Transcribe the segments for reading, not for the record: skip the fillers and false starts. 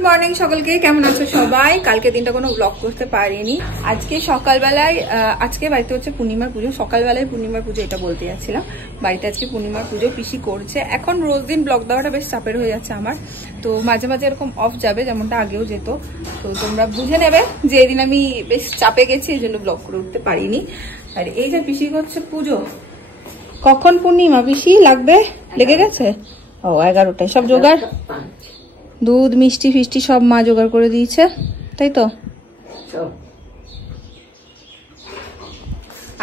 Good morning সকলকে, কেমন আছো সবাই? কালকে দিনটা কোনো ব্লগ করতে পারিনি। আজকে সকালবেলায় আজকে বাড়িতে হচ্ছে পূর্ণিমার পুজো। সকালবেলায় পূর্ণিমার পুজো এটা বলতে যাচ্ছিলাম। বাড়িতে আজকে পূর্ণিমার পুজো পিসি করছে। এখন রোজ দিন ব্লগ দেওয়াটা বেশ চাপের হয়ে যাচ্ছে আমার, তো মাঝে মাঝে এরকম অফ যাবে, যেমনটা আগেও যেত। তো তোমরা বুঝে নেবে যে এদিন আমি বেশ চাপে গেছি, এই জন্য ব্লগ করে উঠতে পারিনি। আর এই যে পিসি করছে পুজো। কখন পূর্ণিমা পিসি লাগবে? লেগে গেছে? ও 11টায় সব জোগাড়, দুধ মিষ্টি ফিষ্টি সব মা জোগাড় করে দিয়েছে, তাই তো?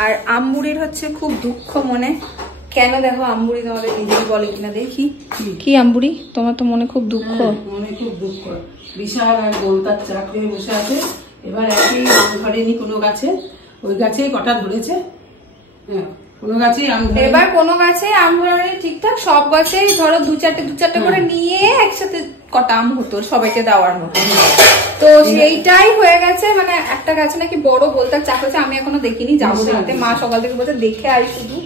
আর আম্বুড়ির হচ্ছে খুব দুঃখ মনে। কেন দেখো আম্বুড়ি তোমাদের নিজেই বলে কিনা দেখি। কি আম্বুড়ি, তোমার তো মনে খুব দুঃখ? মনে খুব দুঃখ। বিশাল আর গোলতার চাকরি বসে আছে। এবার একই আম ধরেনি কোনো গাছে, ওই গাছেই কটা ধরেছে। হ্যাঁ, কোনো গাছেই আম ধরেনি। এবার কোনো গাছে আম ধরেনি ঠিকঠাক, সব গাছেই ধরো দু চারটে করে নিয়ে একসাথে কটা আম হতো সবাইকে দেওয়ার মতো। তো সেইটাই হয়ে গেছে। মানে একটা গাছে নাকি বড় বলতার চাক হয়েছে, আমি এখনো দেখিনি, যাবো দেখতে। মা সকাল থেকে বলতে দেখে আই শুধু।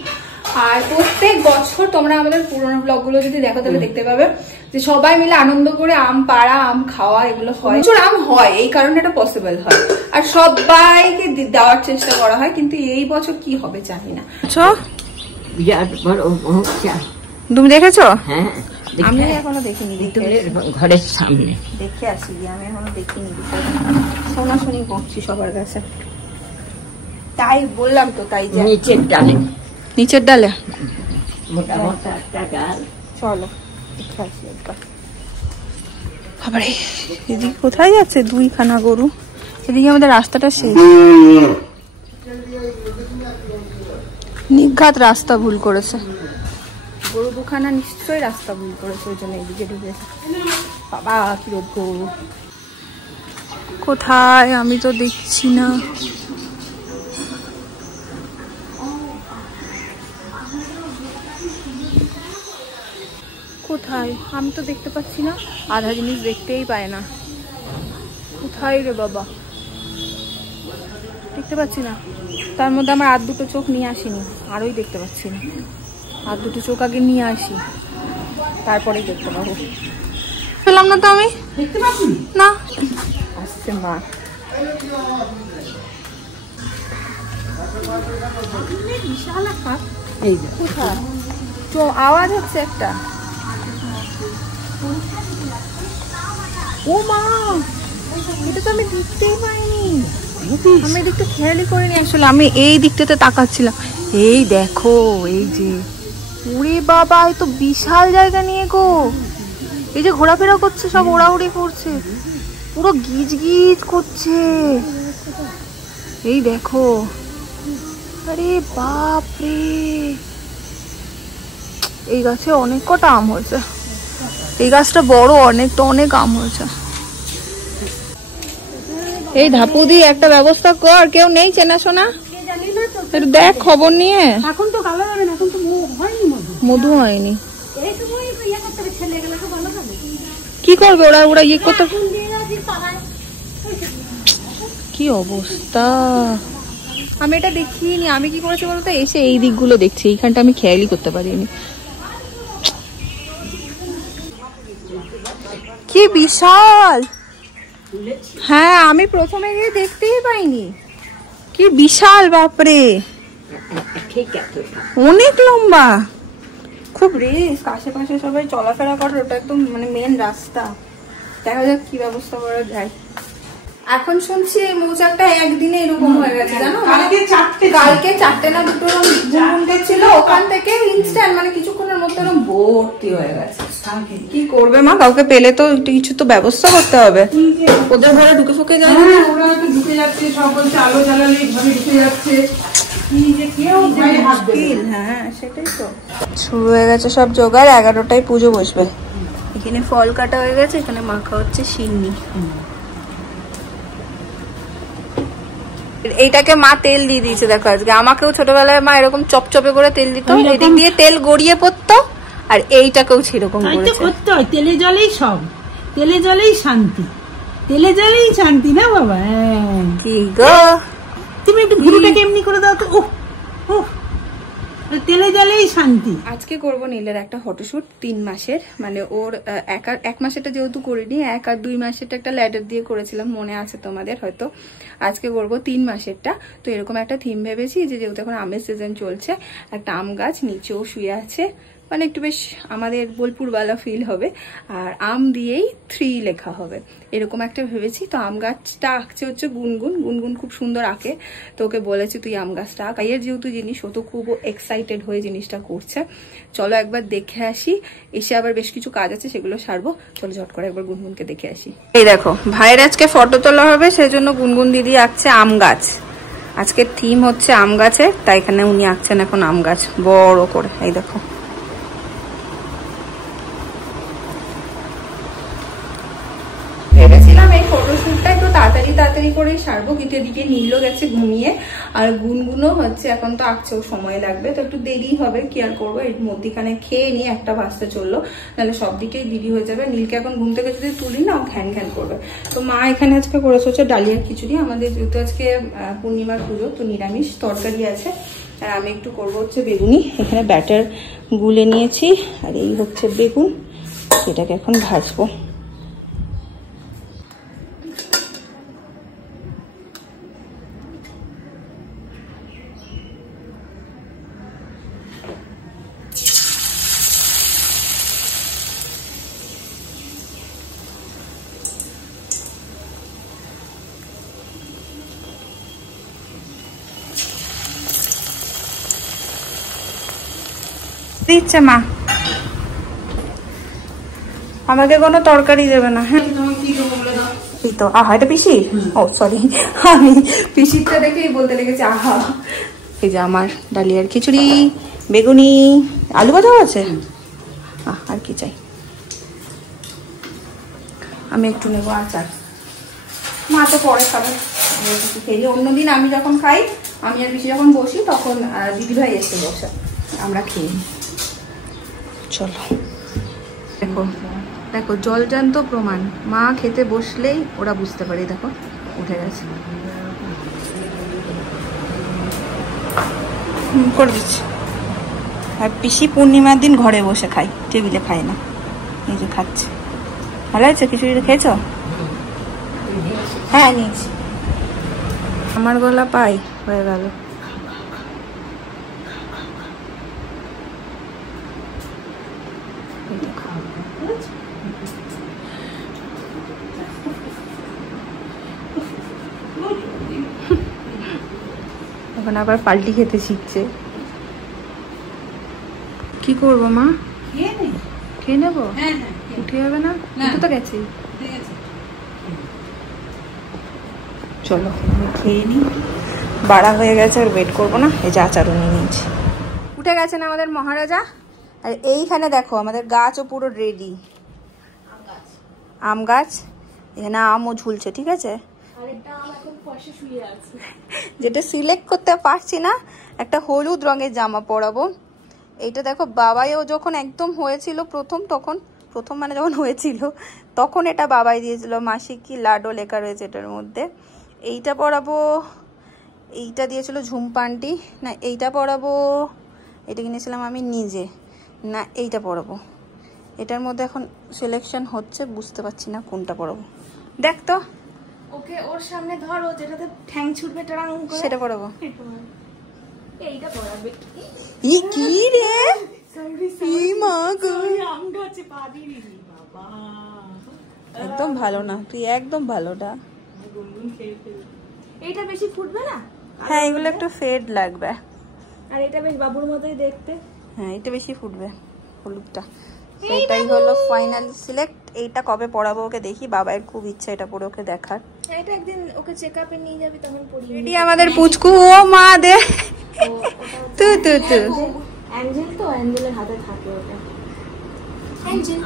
আর প্রত্যেক বছর তোমরা আমাদের পুরোনো ব্লগ গুলো যদি দেখো তাহলে দেখতে পাবে যে সবাই মিলে আনন্দ করে আম পাড়া, আম খাওয়া এগুলো হয়। প্রচুর আম হয়, এই কারণে এটা পসিবল হয়। আর সবাইকে দেওয়ার চেষ্টা করা হয়, কিন্তু এই বছর কি হবে জানি না। তুমি দেখেছো? হ্যাঁ, আমি এখনো দেখিনি। ঘরের সামনে দেখে আসি, আমি এখনো দেখিনি। শোনাশুনি করছি সবার কাছে, তাই বললাম তো। তাই নিচের ডালে, নিচের ডালে মোটা মোটা একটা ডাল। চলো দেখে আসি একবার। বাবারে, এদিকে কোথায় যাচ্ছে দুইখানা গরু? এদিকে আমাদের রাস্তাটা শেষ। নিঘাত রাস্তা ভুল করেছে গরু দুখানা, নিশ্চয়ই রাস্তা ভুল করেছে, ওই জন্য এদিকে ঢুকেছে। বাবা কি রোদ গরু, কোথায় আমি তো দেখছি না। কোথায় আমি তো দেখতে পাচ্ছি না, আধা জিনিস দেখতেই পায় না। কোথায় রে বাবা, দেখতে পাচ্ছি না। তার মধ্যে আমার আর দুটো চোখ নিয়ে আসিনি, আরোই দেখতে পাচ্ছি না। আর দুটো চোখ আগে নিয়ে আসি, তারপরেই দেখতে পাবো। পেলাম না তো আমি, দেখতে পাচ্ছি না। আসছে মা। বিশাল আকার, এই যে কোথায় আওয়াজ হচ্ছে একটা। ও মা, এটা তো আমি দেখতেই পাইনি। আমি এদিকটা খেয়ালই করিনি আসলে, আমি এই দিকটাতে তাকাচ্ছিলাম। এই দেখো, এই যে উড়ে বাবা, এই তো বিশাল জায়গা নিয়ে গো। এই যে ঘোরাফেরা করছে, সব ওড়াউড়ি করছে, পুরো গিজ গিজ করছে। এই দেখো, আরে বাপ রে, এই গাছে অনেক কটা আম হয়েছে। এই গাছটা বড়, অনেক তো অনেক আম হয়েছে। এই ধাপুদি একটা ব্যবস্থা কর, কেউ নেই চেনাশোনা? দেখ খবর নিয়ে। এখন তো কালো হবে না, এখন তো হয়নি, মধু হয়নি। কি করবে ওরা? ওরা ইয়ে করতে, কি অবস্থা। আমি এটা দেখিনি। আমি কি করেছি বলতো, এসে এই দিকগুলো দেখছি, এইখানটা আমি খেয়ালই করতে পারিনি। কি বিশাল। হ্যাঁ, আমি প্রথমে গিয়ে দেখতেই পাইনি। কি বিশাল, বাপরে, অনেক লম্বা, খুব রিস্ক। আশেপাশে সবাই চলাফেরা করে, ওটা একদম মানে মেন রাস্তা। দেখা যাক কি ব্যবস্থা করা যায়। এখন শুনছি এই মৌচাকটা একদিনে এরকম হয়ে গেছে, জানো? কালকে চারটে না দুটো ঘুমটে ছিল, ওখান থেকে ইনস্ট্যান্ট মানে কিছুক্ষণের মধ্যে এরকম ভর্তি হয়ে গেছে। কি করবে মা? কাউকে পেলে তো কিছু তো ব্যবস্থা করতে হবে। ওদের ঘরে ঢুকে ফুকে যায়, ওরা ঢুকে যাচ্ছে, সব বলছে আলো জ্বালালে ঘরে ঢুকে যাচ্ছে। হ্যাঁ সেটাই তো। শুরু হয়ে গেছে সব জোগাড়। 11টায় পুজো বসবে। এখানে ফল কাটা হয়ে গেছে, এখানে মাখা হচ্ছে সিন্নি। এইটাকে মা তেল দিয়ে দিয়েছে দেখো আজকে। আমাকেও ছোটবেলায় মা এরকম চপচপে করে তেল দিত, এদিক দিয়ে তেল গড়িয়ে পড়তো, আর এইটাকেও সেরকম করতে হয়। তেলে জলেই সব, তেলে জলেই শান্তি, তেলে জলেই শান্তি না বাবা। কি গো, তুমি একটু ঘুরুটাকে এমনি করে দাও তো। তেলে তেলেই শান্তি। আজকে করবো নীলের একটা ফটোশুট 3 মাসের, মানে ওর এক মাসেরটা যেহেতু করিনি, 1 আর 2 মাসেরটা একটা ল্যাডার দিয়ে করেছিলাম, মনে আছে তোমাদের হয়তো। আজকে করবো 3 মাসেরটা। তো এরকম একটা থিম ভেবেছি যে যেহেতু এখন আমের সিজন চলছে, একটা আম গাছ নিচেও শুয়ে আছে, মানে একটু বেশ আমাদের বোলপুরওয়ালা ফিল হবে। আর আম দিয়েই 3 লেখা হবে, এরকম একটা ভেবেছি। তো আম গাছটা আঁকছে হচ্ছে গুনগুন। গুনগুন খুব সুন্দর আঁকে, তো ওকে বলেছি তুই আম গাছটা আঁক। এর যেহেতু জিনিস, ও তো খুব এক্সাইটেড হয়ে জিনিসটা করছে। চলো একবার দেখে আসি, এসে আবার বেশ কিছু কাজ আছে সেগুলো সারবো। চলো ঝট করে একবার গুনগুনকে দেখে আসি। এই দেখো, ভাইয়ের আজকে ফটো তোলা হবে, সেজন্য গুনগুন দিদি আঁকছে আম গাছ। আজকের থিম হচ্ছে আম গাছে, তাই এখানে উনি আঁকছেন এখন আম গাছ বড় করে। এই দেখো, ভেবেছিলাম এই ফটোশুটটা একটু তাড়াতাড়ি করেই সারবো, কিন্তু এদিকে নীলও গেছে ঘুমিয়ে, আর গুনগুনও হচ্ছে এখন তো আঁকছেও সময় লাগবে, তো একটু দেরি হবে। কি আর করবো, এর মধ্যিখানে খেয়ে নিয়ে 1টা বাজতে চললো, নাহলে সব দিকেই দেরি হয়ে যাবে। নীলকে এখন ঘুম থেকে যদি তুলি না, ও ঘ্যান ঘ্যান করবে। তো মা এখানে আজকে করেছে হচ্ছে ডালিয়ার খিচুড়ি। আমাদের যেহেতু আজকে পূর্ণিমার পুজো, তো নিরামিষ তরকারি আছে। আর আমি একটু করবো হচ্ছে বেগুনি। এখানে ব্যাটার গুলে নিয়েছি, আর এই হচ্ছে বেগুন, এটাকে এখন ভাজবো। দিচ্ছে মা, আমাকে কোনো তরকারি দেবে না। হ্যাঁ এই তো আহা, এটা পিসি। ও সরি, আমি পিসিটা দেখেই বলতে লেগেছি আহা। এই যে আমার ডালিয়ার খিচুড়ি, বেগুনি, আলু ভাজাও আছে। আর কি চাই, আমি একটু নেবো আচার। মা তো পরে খাবে, খেলে অন্যদিন আমি যখন খাই, আমি আর পিসি যখন বসি, তখন দিদিভাই এসে বসে, আমরা খেয়ে। চলো দেখো দেখো, জলজান্ত প্রমাণ, মা খেতে বসলেই ওরা বুঝতে পারে। দেখো উঠে গেছে, করে দিচ্ছি। আর পিসি পূর্ণিমার দিন ঘরে বসে খাই, টেবিলে খায় না। এই যে খাচ্ছে, ভালো আছে। খিচুড়ি খেয়েছ? হ্যাঁ নিয়েছি। আমার গলা পাই হয়ে গেল। এখন আবার পাল্টি খেতে শিখছে। কি করবো মা? খেয়ে নেবো? উঠে যাবে না? তো গেছে। চলো আমি খেয়ে নিই, বাড়া হয়ে গেছে, আর ওয়েট করবো না। এই যে আচারও নিয়ে নিয়েছি। উঠে গেছেন আমাদের মহারাজা। আর এইখানে দেখো আমাদের গাছও পুরো রেডি, আম গাছ। এখানে আমও ঝুলছে, ঠিক আছে। যেটা সিলেক্ট করতে পারছি না, একটা হলুদ রঙের জামা পরাবো। এইটা দেখো, বাবাইও যখন একদম হয়েছিল প্রথম মানে যখন হয়েছিল, তখন এটা বাবাই দিয়েছিল। মাসি কি লাডো লেখা রয়েছে এটার মধ্যে। এইটা পরাবো, এইটা দিয়েছিল ঝুমপান্টি না, এইটা পরাবো, এটা কিনেছিলাম আমি নিজে না, এইটা পরাবো। এটার মধ্যে এখন সিলেকশন হচ্ছে, বুঝতে পারছি না কোনটা পরাবো। দেখ তো, ওকে ওর সামনে ধরো, যেটাতে ঠ্যাং ছুটবে টাং করে, সেটা পরাবো। এইটা পরাবে। ই কি রে, ই মা গো, আম গাছে পা দিলি বাবা, একদম ভালো না, তুই একদম ভালোটা। এইটা বেশি ফুটবে না? হ্যাঁ, এগুলো একটু ফেড লাগবে। আর এটা বেশ বাবুর মতোই দেখতে। হ্যাঁ, এটা বেশি ফুটবে, হলুদটা। এটাই হলো ফাইনাল সিলেক্ট। এইটা কবে পরাবো ওকে দেখি, বাবার খুব ইচ্ছা এটা পরে ওকে দেখার। এটা একদিন ওকে চেকআপে নিয়ে যাবি, তখন পরিয়ে রেডি আমাদের পুচকু। ও মা দে, তু তু তু। অ্যাঞ্জেল তো, অ্যাঞ্জেলের হাতে থাকে ওটা। অ্যাঞ্জেল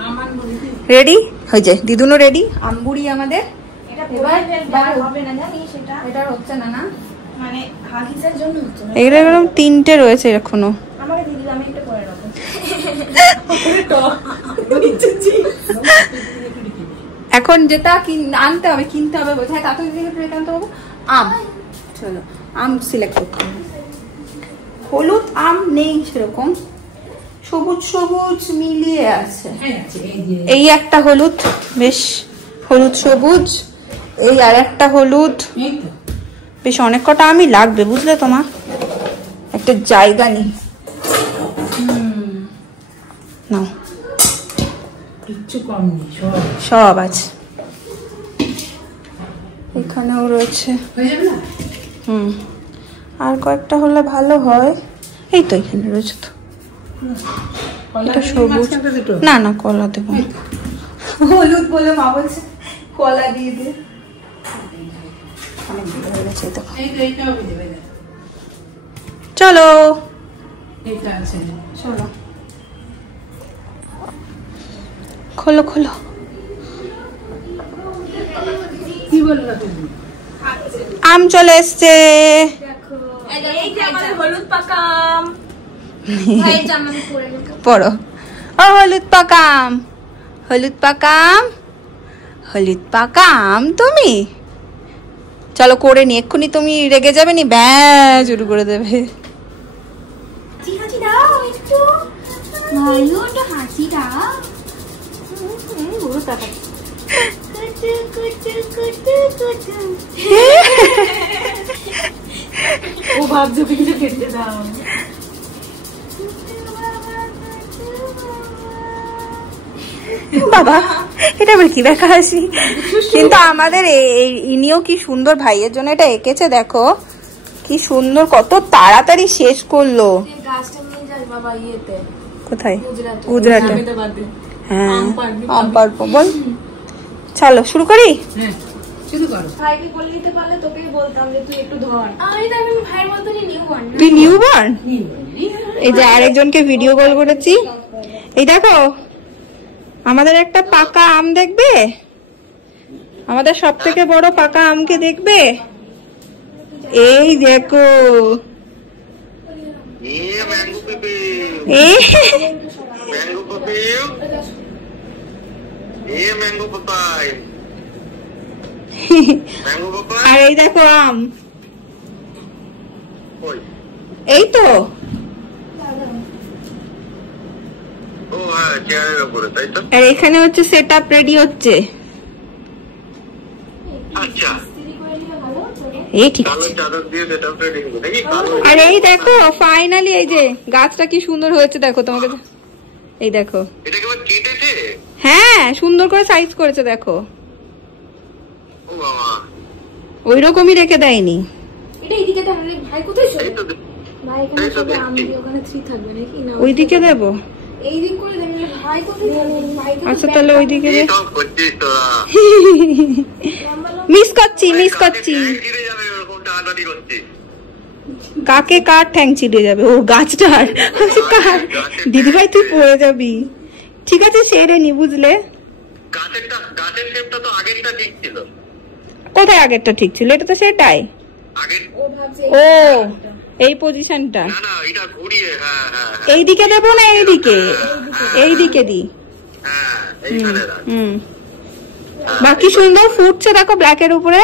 রেডি হয়ে যায়, দিদুনও রেডি। আমবুড়ি আমাদের এবার হবে না জানি, সেটা এটা হচ্ছে না, না মানে হাগিসের জন্য হচ্ছে না। এগুলো এরকম 3টে রয়েছে এখনো। আমাকে দিদি, আমি একটা পরে রাখবো। এখন যেটা আনতে হবে, কিনতে হবে, বোঝায় কাতো দিকে আনতে হবে আম। চলো আম সিলেক্ট করতে হবে। হলুদ আম নেই সেরকম, সবুজ সবুজ মিলিয়ে আছে। এই একটা হলুদ, বেশ হলুদ সবুজ, এই আর একটা হলুদ, বেশ অনেক কটা আমি লাগবে বুঝলে তোমার, একটা জায়গা নেই। নাও, কিচ্ছু কম নেই, সব আছে এখানেও রয়েছে। আর কয়েকটা হলে ভালো হয়। এই তো এখানে রয়েছে তো, এটা সবুজ না, না কলা দেবো, হলুদ বলে মা বলছে কলা দিয়ে দে। চলো চলো, খোলো খোলো। কি বললো তুমি? আম চলে এসছে, হলুদ পাকা আম। পড়ো। ও হলুদ পাকাম, হলুদ পাকাম, হলুদ পাকাম তুমি। চলো করে নি, এক্ষুনি তুমি রেগে যাবে নি, ব্যা শুরু করে দেবে। হাসি দাও একটু, ভালো একটা হাসি দাও। ও ভাবছো কিছু খেতে দাও। বাবা এটা আবার কি দেখা হাসি, কিন্তু আমাদের ইনিও কি সুন্দর ভাইয়ের জন্য এটা এঁকেছে, দেখো কি সুন্দর, কত তাড়াতাড়ি শেষ করলো। কোথায়? গুজরাটে। হ্যাঁ আম পারবো, বল চলো শুরু করি। ভাইকে বলে দিতে পারলে তোকেই বলতাম যে তুই একটু ধর। আমি তো আমি ভাইয়ের মতনই নিউবর্ন। তুই নিউবর্ন? এই যে আরেকজনকে ভিডিও কল করেছি, এই দেখো আমাদের একটা পাকা আম দেখবে, আমাদের সব থেকে বড় পাকা আমকে দেখবে, এই দেখো। আর এই দেখো আম, এই তো আর এখানে হচ্ছে সেট আপ রেডি হচ্ছে। এই ঠিক আছে। আর এই দেখো ফাইনালি এই যে গাছটা কি সুন্দর হয়েছে দেখো, তোমাকে এই দেখো, হ্যাঁ সুন্দর করে সাইজ করেছে দেখো, ওই রকমই রেখে দেয়নি। ওইদিকে দেবো, আচ্ছা তাহলে ওইদিকে মিস করছি, মিস করছি। কাকে কার ঠ্যাং ছিঁড়ে যাবে? ও গাছটার, দিদি ভাই তুই পড়ে যাবি। ঠিক আছে সেরে নি, বুঝলে কোথায় আগেরটা ঠিক ছিল, এটা তো সেটাই। ও এই পজিশনটা এইদিকে দেবো না, এইদিকে, এইদিকে দি। বাকি সুন্দর ফুটছে দেখো ব্ল্যাকের উপরে।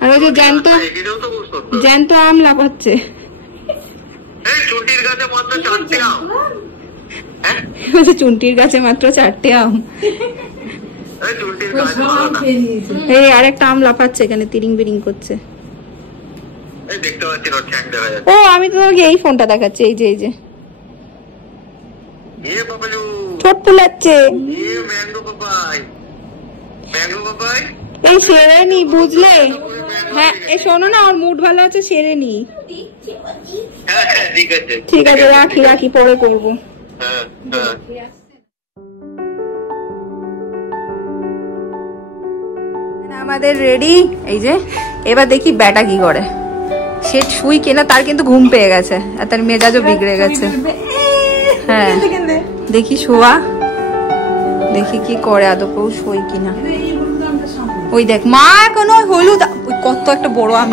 আর ওই যে জ্যান্ত জ্যান্ত আম লাফাচ্ছে, চুনটির গাছে মাত্র 4টে আম। এই আরেকটা আম লাফাচ্ছে এখানে, তিরিং বিরিং করছে। ও আমি তো তোমাকে এই ফোনটা দেখাচ্ছি, এই যে এই যে ঠোঁট ফুলাচ্ছে। এই সেরে নি বুঝলে, হ্যাঁ এ শোনো না, ওর মুড ভালো আছে, সেরে নি। ঠিক আছে রাখি রাখি, পরে করবো। আমাদের রেডি, এই যে এবার দেখি ব্যাটা কি করে। সে শুই কিনা তার কিন্তু ঘুম পেয়ে গেছে, আর তার মেজাজও বিগড়ে গেছে। হ্যাঁ দেখি শোয়া, দেখি কি করে, আদৌ শুই কিনা। ওই দেখ মা এখন ওই হলুদ কত একটা বড় আম,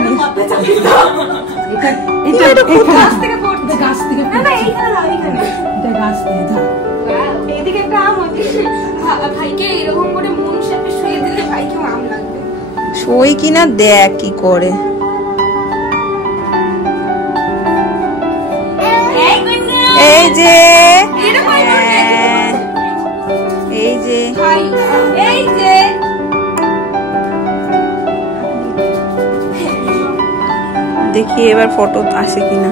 শুই কিনা দেখ কি করে। এই যে এই যে এই যে দেখি এবার ফটো আসে কিনা।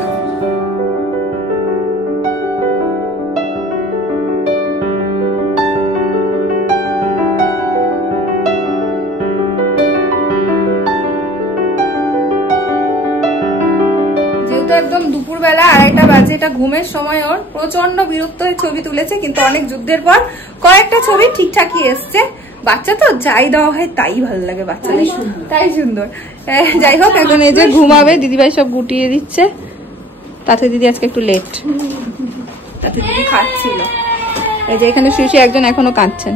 একদম দুপুরবেলা 2:30 বাজে, এটা ঘুমের সময়। ওর প্রচন্ড বিরক্ত হয়ে ছবি তুলেছে, কিন্তু অনেক যুদ্ধের পর কয়েকটা ছবি ঠিকঠাকই এসছে। বাচ্চা তো যাই দেওয়া হয় তাই ভালো লাগে, বাচ্চাদের তাই সুন্দর। যাই হোক, এখন এই যে ঘুমাবে, দিদিভাই সব গুটিয়ে দিচ্ছে। তাতে দিদি আজকে একটু লেট, তাতে দিদি খাচ্ছিল। এই যে এখানে শুয়ে একজন এখনো কাঁদছেন।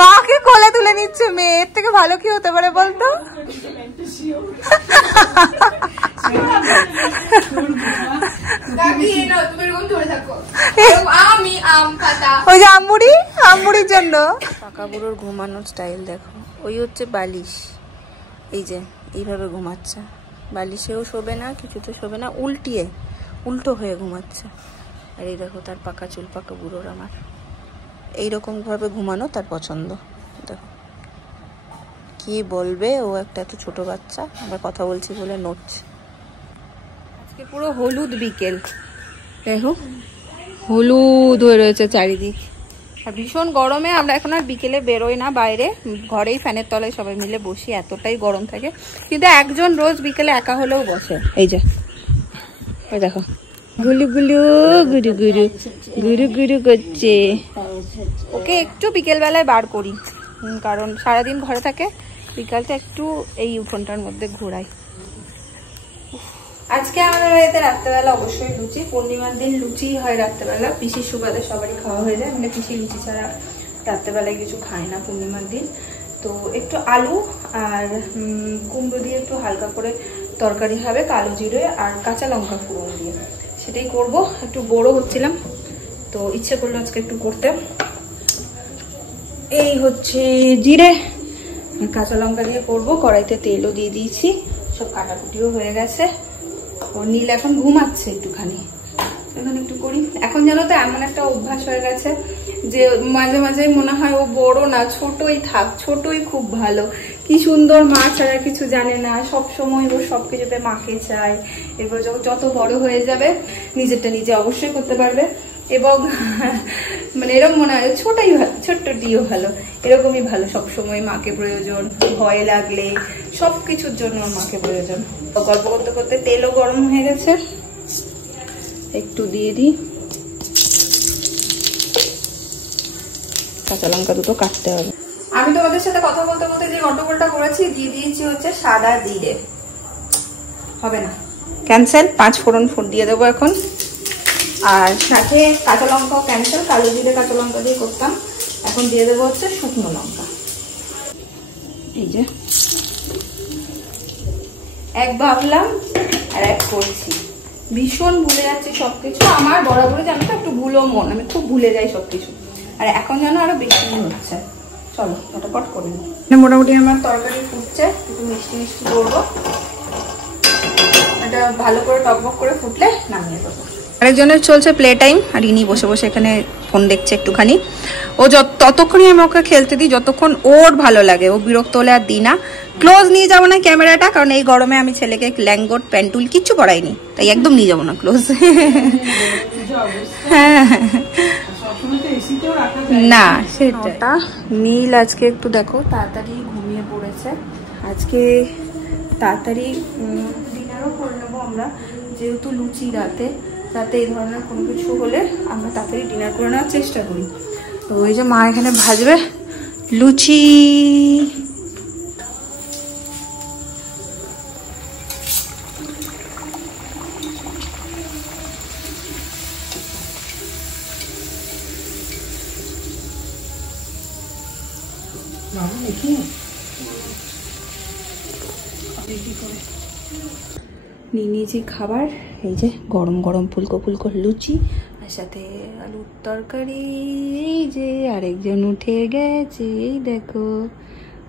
মাকে কোলে তুলে নিচ্ছে মেয়ে, এর থেকে ভালো কি হতে পারে বলতো? ওই যে আমুড়ির জন্য পাকা বুড়োর ঘুমানোর স্টাইল দেখো। ওই হচ্ছে বালিশ, এই যে এইভাবে ঘুমাচ্ছে। বালিশেও শোবে না, কিছুতে শোবে না, উল্টো হয়ে ঘুমাচ্ছে। আর এই দেখো তার পাকা চুল, পাকা বুড়োর আমার এইরকম ভাবে ঘুমানো তার পছন্দ। দেখো কি বলবে, ও একটা এত ছোট বাচ্চা, আবার কথা বলছি বলে নড়ছে। আজকে পুরো হলুদ বিকেল, দেখো হলুদ হয়ে রয়েছে চারিদিক। আর ভীষণ গরমে আমরা এখন আর বিকেলে বেরোই না বাইরে, ঘরেই ফ্যানের তলায় সবাই মিলে বসি, এতটাই গরম থাকে। কিন্তু একজন রোজ বিকেলে একা হলেও বসে। এই যে ওই দেখো গুলু গুলু গুরু গুরু গুরু গুরু করছে। ওকে একটু বিকেল বেলায় বার করি, কারণ সারাদিন ঘরে থাকে, বিকালটা একটু এই উঠোনটার মধ্যে ঘোরাই। আজকে আমাদের বাড়িতে রাত্রেবেলা অবশ্যই লুচি, পূর্ণিমার দিন লুচি হয় রাত্রেবেলা। পিসির সুবাদে সবারই খাওয়া হয়ে যায়, মানে পিসি লুচি ছাড়া রাত্রেবেলায় কিছু খায় না পূর্ণিমার দিন। তো একটু আলু আর কুমড়ো দিয়ে একটু হালকা করে তরকারি হবে, কালো জিরে আর কাঁচা লঙ্কা ফোড়ন দিয়ে, সেটাই করব। একটু বড় হচ্ছিলাম তো ইচ্ছে করলো আজকে একটু করতে। এই হচ্ছে জিরে কাঁচা লঙ্কা দিয়ে করবো। কড়াইতে তেলও দিয়ে দিয়েছি, সব কাটাকুটিও হয়ে গেছে। ও নীল এখন ঘুমাচ্ছে একটুখানি, এখন একটু করি। এখন জানো তো এমন একটা অভ্যাস হয়ে গেছে যে মাঝে মাঝে মনে হয় ও বড় না, ছোটই থাক, ছোটই খুব ভালো। কি সুন্দর, মা ছাড়া কিছু জানে না, সব সময় ও সবকিছুতে মাকে চায়। এবার যত বড় হয়ে যাবে নিজেরটা নিজে অবশ্যই করতে পারবে, এবং মানে এরকম মনে হয় ছোটই ভালো, ছোট্টটিও ভালো, এরকমই ভালো। সবসময় মাকে প্রয়োজন, ভয় লাগলে সবকিছুর জন্য মাকে প্রয়োজন। গল্প করতে করতে তেলও গরম হয়ে গেছে, একটু দিয়ে দিই। কাঁচা লঙ্কা দুটো কাটতে হবে। আমি তোমাদের সাথে কথা বলতে বলতে যে গন্ডগোলটা করেছি, দিয়ে দিয়েছি হচ্ছে সাদা জিরে। হবে না, ক্যান্সেল। 5 ফোড়ন দিয়ে দেবো এখন। আর সাথে কাঁচা লঙ্কাও ক্যান্সেল, কালো জিরে কাঁচা লঙ্কা দিয়ে করতাম, এখন দিয়ে দেবো হচ্ছে শুকনো লঙ্কা। এই যে এক ভাবলাম আর এক করছি, ভীষণ ভুলে যাচ্ছি সবকিছু। আমার বরাবরই জানো তো একটু ভুলো মন, আমি খুব ভুলে যাই সবকিছু, আর এখন যেন আরো বেশি হচ্ছে। চলো ফটাফট করে নিই। মোটামুটি আমার তরকারি ফুটছে, একটু মিষ্টি মিষ্টি করবো। এটা ভালো করে টকবক করে ফুটলে নামিয়ে দেবো। আরেকজনের চলছে প্লে টাইম, আর ইনি বসে বসে এখানে ফোন দেখছে একটুখানি। ও ততক্ষণই আমি ওকে খেলতে দিই যতক্ষণ ওর ভালো লাগে, ও বিরক্ত হলে আর দিই না। ক্লোজ নিয়ে যাবো না ক্যামেরাটা, কারণ এই গরমে আমি ছেলেকে ল্যাঙ্গোট প্যান্টুল কিচ্ছু পরাইনি, তাই একদম নিয়ে যাবো না ক্লোজ। হ্যাঁ না সেটা। নীল আজকে একটু দেখো তাড়াতাড়ি ঘুমিয়ে পড়েছে। আজকে তাড়াতাড়ি ডিনারও করে নেবো আমরা, যেহেতু লুচি রাতে এই ধরনের কোনো কিছু হলে আমরা তাড়াতাড়ি ডিনার করে নেওয়ার চেষ্টা করি। তো ওই যে মা এখানে ভাজবে লুচি। নিয়ে নিয়েছি খাবার, এই যে গরম গরম ফুলকো ফুলকো লুচি আর সাথে আলুর তরকারি। এই যে আরেকজন উঠে গেছে, এই দেখো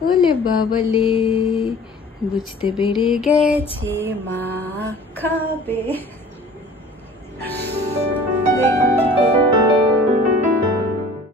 ওলে বাবলে বুঝতে পেরে গেছে মা খাবে।